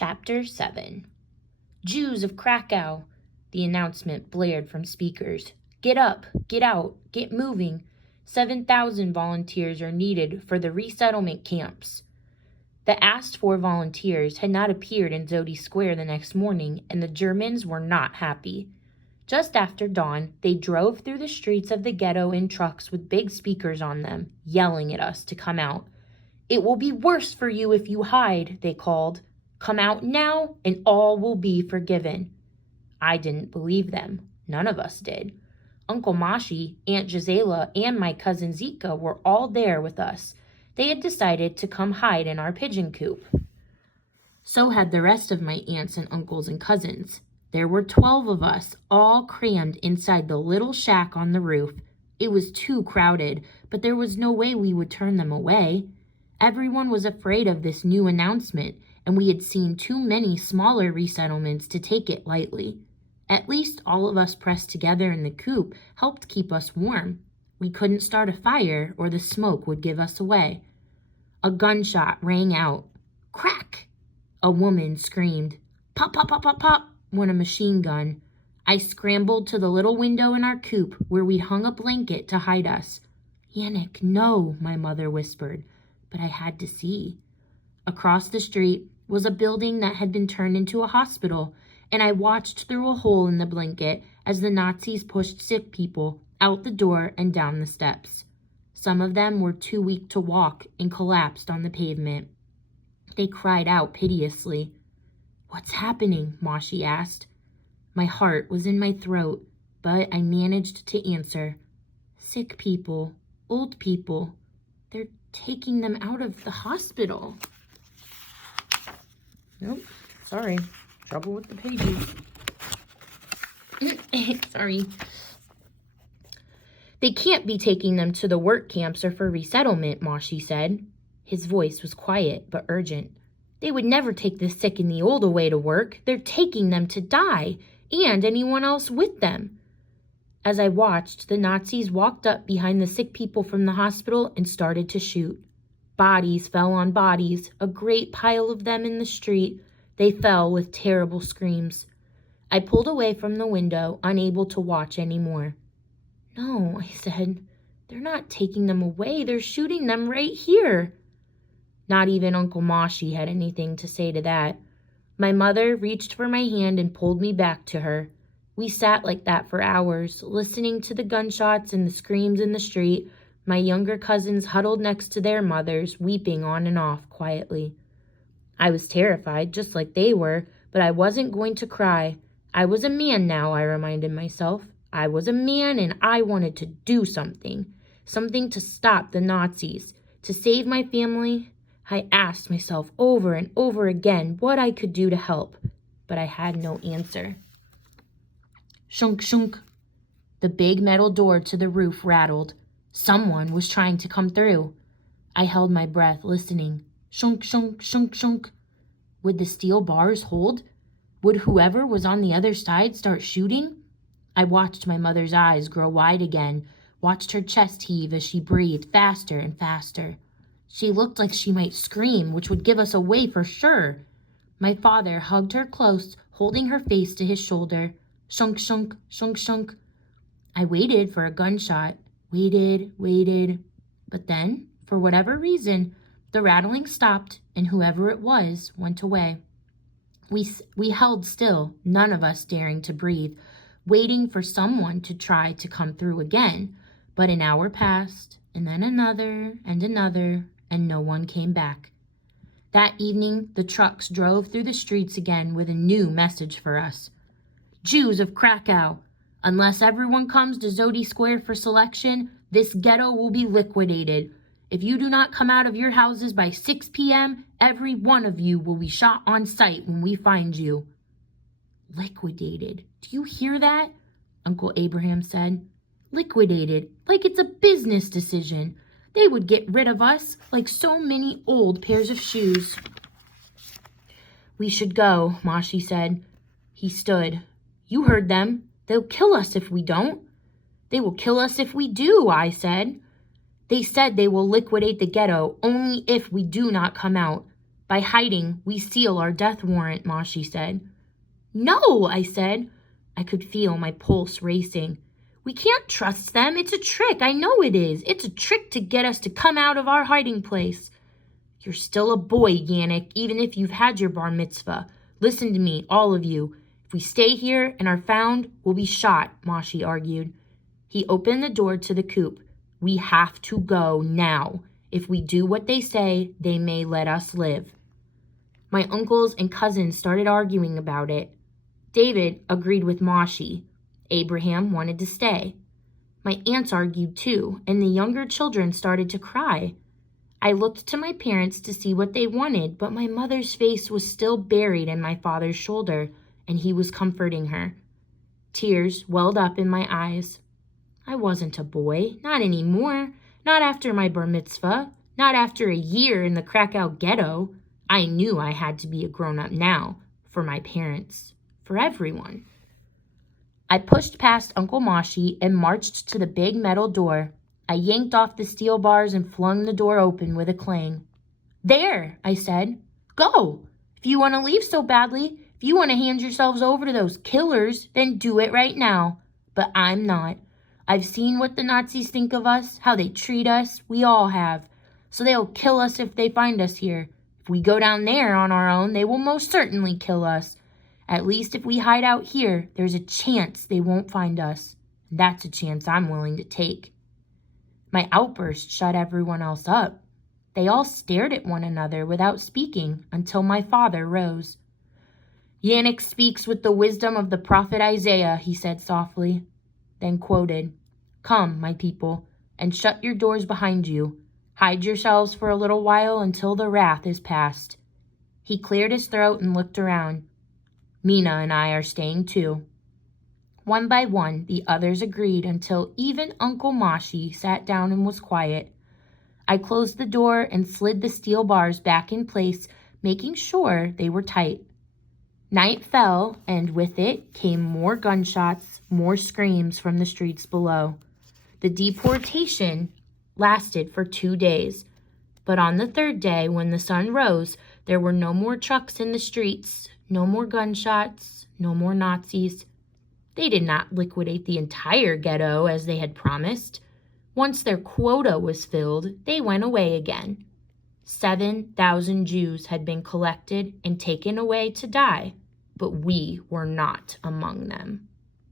Chapter 7. Jews of Krakow, the announcement blared from speakers. Get up, get out, get moving. 7,000 volunteers are needed for the resettlement camps. The asked-for volunteers had not appeared in Zodi Square the next morning, and the Germans were not happy. Just after dawn, they drove through the streets of the ghetto in trucks with big speakers on them, yelling at us to come out. It will be worse for you if you hide, they called. Come out now, and all will be forgiven. I didn't believe them. None of us did. Uncle Mashi, Aunt Gisela, and my cousin Zika were all there with us. They had decided to come hide in our pigeon coop. So had the rest of my aunts and uncles and cousins. There were 12 of us, all crammed inside the little shack on the roof. It was too crowded, but there was no way we would turn them away. Everyone was afraid of this new announcement, and we had seen too many smaller resettlements to take it lightly. At least all of us pressed together in the coop helped keep us warm. We couldn't start a fire or the smoke would give us away. A gunshot rang out. Crack! A woman screamed. Pop, pop, pop, pop, pop, went a machine gun. I scrambled to the little window in our coop where we'd hung a blanket to hide us. Yannick, no, my mother whispered, but I had to see. Across the street was a building that had been turned into a hospital, and I watched through a hole in the blanket as the Nazis pushed sick people out the door and down the steps. Some of them were too weak to walk and collapsed on the pavement. They cried out piteously. What's happening? Mashi asked. My heart was in my throat, but I managed to answer. Sick people, old people, they're taking them out of the hospital. Nope, sorry. Trouble with the pages. Sorry. They can't be taking them to the work camps or for resettlement, Mashi said. His voice was quiet but urgent. They would never take the sick and the old away to work. They're taking them to die, and anyone else with them. As I watched, the Nazis walked up behind the sick people from the hospital and started to shoot. Bodies fell on bodies, a great pile of them in the street. They fell with terrible screams. I pulled away from the window, unable to watch anymore. No, I said. They're not taking them away. They're shooting them right here. Not even Uncle Mashi had anything to say to that. My mother reached for my hand and pulled me back to her. We sat like that for hours, listening to the gunshots and the screams in the street. My younger cousins huddled next to their mothers, weeping on and off quietly. I was terrified, just like they were, but I wasn't going to cry. I was a man now, I reminded myself. I was a man and I wanted to do something. Something to stop the Nazis, to save my family. I asked myself over and over again what I could do to help, but I had no answer. Shunk, shunk. The big metal door to the roof rattled. Someone was trying to come through. I held my breath, listening. Shunk, shunk, shunk, shunk. Would the steel bars hold? Would whoever was on the other side start shooting? I watched my mother's eyes grow wide again, watched her chest heave as she breathed faster and faster. She looked like she might scream, which would give us away for sure. My father hugged her close, holding her face to his shoulder. Shunk, shunk, shunk, shunk. I waited for a gunshot. Waited. But then, for whatever reason, the rattling stopped and whoever it was went away. We held still, none of us daring to breathe, waiting for someone to try to come through again. But an hour passed, and then another, and no one came back. That evening, the trucks drove through the streets again with a new message for us. Jews of Krakow, unless everyone comes to Zodi Square for selection, this ghetto will be liquidated. If you do not come out of your houses by 6 p.m., every one of you will be shot on sight when we find you. Liquidated. Do you hear that? Uncle Abraham said. Liquidated, like it's a business decision. They would get rid of us like so many old pairs of shoes. We should go, Mashi said. He stood. You heard them. They'll kill us if we don't. They will kill us if we do, I said. They said they will liquidate the ghetto only if we do not come out. By hiding, we seal our death warrant, Moshi said. No, I said. I could feel my pulse racing. We can't trust them. It's a trick. I know it is. It's a trick to get us to come out of our hiding place. You're still a boy, Yannick, even if you've had your bar mitzvah. Listen to me, all of you. If we stay here and are found, we'll be shot, Moshi argued. He opened the door to the coop. We have to go now. If we do what they say, they may let us live. My uncles and cousins started arguing about it. David agreed with Moshi. Abraham wanted to stay. My aunts argued too, and the younger children started to cry. I looked to my parents to see what they wanted, but my mother's face was still buried in my father's shoulder, and he was comforting her. Tears welled up in my eyes. I wasn't a boy, not anymore, not after my bar mitzvah, not after a year in the Krakow ghetto. I knew I had to be a grown-up now, for my parents, for everyone. I pushed past Uncle Moshi and marched to the big metal door. I yanked off the steel bars and flung the door open with a clang. There, I said. Go. If you want to leave so badly, if you want to hand yourselves over to those killers, then do it right now. But I'm not. I've seen what the Nazis think of us, how they treat us. We all have. So they'll kill us if they find us here. If we go down there on our own, they will most certainly kill us. At least if we hide out here, there's a chance they won't find us. That's a chance I'm willing to take. My outburst shut everyone else up. They all stared at one another without speaking until my father rose. Yannick speaks with the wisdom of the prophet Isaiah, he said softly, then quoted, Come, my people, and shut your doors behind you. Hide yourselves for a little while until the wrath is past. He cleared his throat and looked around. Mina and I are staying too. One by one, the others agreed until even Uncle Moshi sat down and was quiet. I closed the door and slid the steel bars back in place, making sure they were tight. Night fell, and with it came more gunshots, more screams from the streets below. The deportation lasted for 2 days, but on the third day, when the sun rose, there were no more trucks in the streets, no more gunshots, no more Nazis. They did not liquidate the entire ghetto as they had promised. Once their quota was filled, they went away again. 7,000 Jews had been collected and taken away to die, but we were not among them.